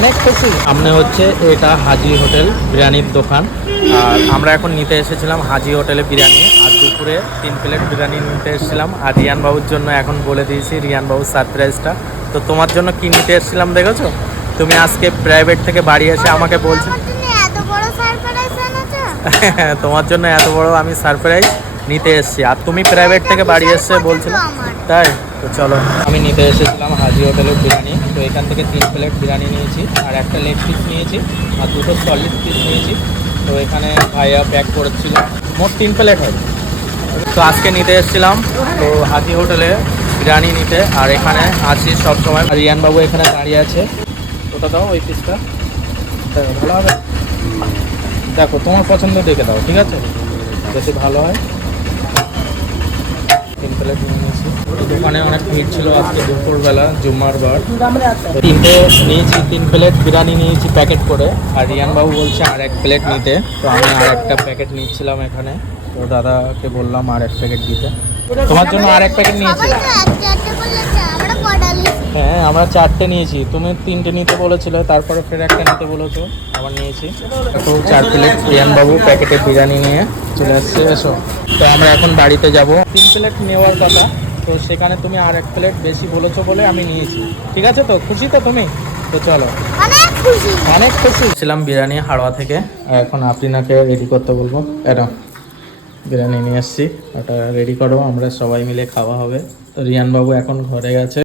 অনেক খুশি। সামনে হচ্ছে এটা হাজি হোটেল বিরিয়ানির দোকান। আর আমরা এখন নিতে এসেছিলাম হাজি হোটেলে বিরিয়ানি। আর দুপুরে 3 প্লেট বিরিয়ানি নিতে এসেছিলাম। আর রিয়ান বাবুর জন্য এখন বলে দিয়েছি রিয়ান বাবুর সারপ্রাইজটা। তো তোমার জন্য কি নিতে এসেছিলাম দেখেছো? তুমি আজকে প্রাইভেট থেকে বাড়ি এসে আমাকে বলছো তোমার জন্য এত বড় আমি সারপ্রাইজ নিতে এসেছি। আর তুমি প্রাইভেট থেকে বাড়ি এসে বলছিলে, তাই তো চলো। আমি নিতে এসেছিলাম হাজি হোটেলের বিরিয়ানি। তো এখান থেকে 3 প্লেট বিরিয়ানি নিয়েছি, আর একটা লেগ পিস নিয়েছি, আর দুটো সলিড পিস নিয়েছি। তো এখানে ভাইয়া প্যাক করেছিল, মোট 3 প্লেট হয়। তো আজকে নিতে এসেছিলাম তো হাজি হোটেলে বিরিয়ানি নিতে। আর এখানে আছি সবসময়। রিয়ান বাবু এখানে দাঁড়িয়ে আছে। ওটা দাও, ওই পিসটা ভালো হবে। দেখো তোমার পছন্দ দেখে দাও, ঠিক আছে? বেশি ভালো হয়। 3 প্লেট নিয়ে নিয়েছি। দোকানে অনেক ভিড় ছিল আজকে দুপুরবেলা, জুম্মার বার। তিনটে নিয়েছি, 3 প্লেট বিরিয়ানি নিয়েছি প্যাকেট করে। আর রিয়ান বাবু বলছে আর 1 প্লেট নিতে। তো আমি আর একটা প্যাকেট নিচ্ছিলাম এখানে। তো দাদাকে বললাম আর 1 প্যাকেট দিতে। তোমার জন্য আর 1 প্যাকেট নিয়েছি। হ্যাঁ, আমরা 4টে নিয়েছি, তুমি 3টে নিতে বলেছিলে, তারপরে ফের একটা নিতে বলেছো, আবার নিয়েছি। তো 4 প্লেট রিয়ান বাবু প্যাকেটে বিরিয়ানি নিয়ে চলে আসছে। এসো। তো আমরা এখন বাড়িতে যাব। 3 প্লেট নেওয়ার কথা, তো সেখানে তুমি আর 1 প্লেট বেশি বলেছো বলে আমি নিয়েছি। ঠিক আছে তো? খুশি তো তুমি? তো চলো। অনেক খুশি ছিলাম বিরিয়ানি হাড়োয়া থেকে। এখন আফরিনাকে রেডি করতে বলবো। এটা বিরিয়ানি নিয়ে এসছি, ওটা রেডি করো, আমরা সবাই মিলে খাওয়া হবে। তো রিয়ান বাবু এখন ঘরে গেছে।